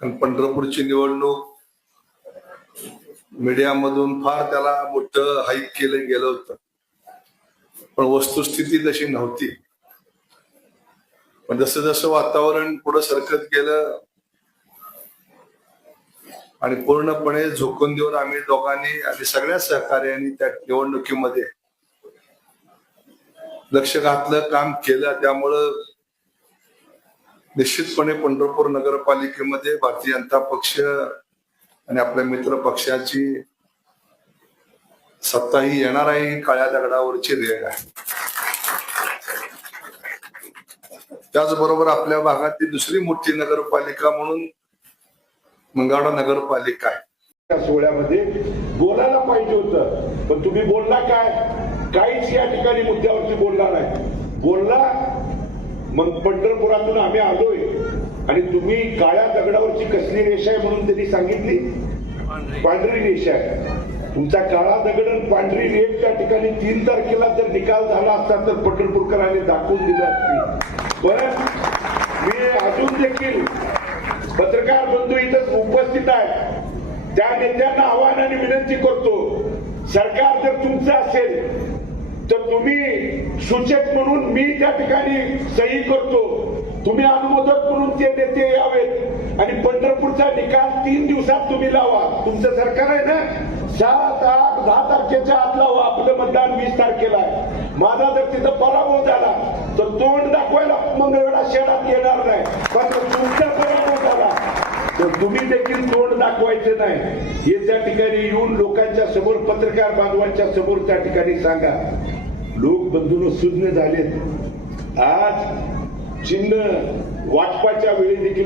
कारण पंढरपूरची निवडणूक मीडियामधून फार त्याला मोठं हाईक केलं गेलं होतं, पण वस्तुस्थिती तशी नव्हती. पण जसं जसं वातावरण पुढे सरकत गेलं आणि पूर्णपणे झोकून देऊन आम्ही दोघांनी आणि सगळ्या सहकार्यांनी त्या निवडणुकीमध्ये लक्ष घातलं, काम केलं. त्यामुळं निश्चितपणे पंढरपूर नगरपालिकेमध्ये भारतीय जनता पक्ष आणि आपल्या मित्र पक्षाची सत्ता ही येणार आहे. काळ्या दगडावरची रेग आहे. त्याचबरोबर आपल्या भागातील दुसरी मोठी नगरपालिका म्हणून मंगळवेढा नगरपालिका आहे. त्या सोहळ्यामध्ये बोलायला पाहिजे होतं, पण तुम्ही बोलला काय? काहीच या ठिकाणी मुद्द्यावरती बोलला नाही. बोलला मग पंढरपुरातून आम्ही आलोय आणि तुम्ही काळ्या दगडावरची कसली रेषा आहे म्हणून त्यांनी सांगितली, पांढरी रेषा आहे. तुमचा काळा दगड आणि पांढरी रेष त्या ठिकाणी 3 तारखेला जर निकाल झाला असता तर पंढरपूरकरांनी दाखवून दिलं असती. पण मी अजून देखील पत्रकार बंधू इथं उपस्थित आहे, त्या नेत्यांना आव्हान आणि विनंती करतो, सरकार जर तुमचं असेल तर तुम्ही सूचक म्हणून मी त्या ठिकाणी सही करतो, तुम्ही अनुमोदक म्हणून ते नेते यावेत आणि पंढरपूरचा निकाल 3 दिवसात तुम्ही लावा. तुमचं सरकार आहे ना, 7, 8, 10 तारखेच्या आत लावा. आपलं मतदान 20 तारखेला आहे. माझा जर तिथं पराभव झाला तर तोंड दाखवायला मंगळवेढा शहरात येणार नाही, पण तुमचा पराभव झाला तर तुम्ही देखील तोंड दाखवायचे नाही. हे त्या ठिकाणी येऊन लोकांच्या समोर, पत्रकार बांधवांच्या समोर त्या ठिकाणी सांगा. लोक बंधून सुज्ञ झालेत. आज चिन्ह वाटपाच्या वेळी देखील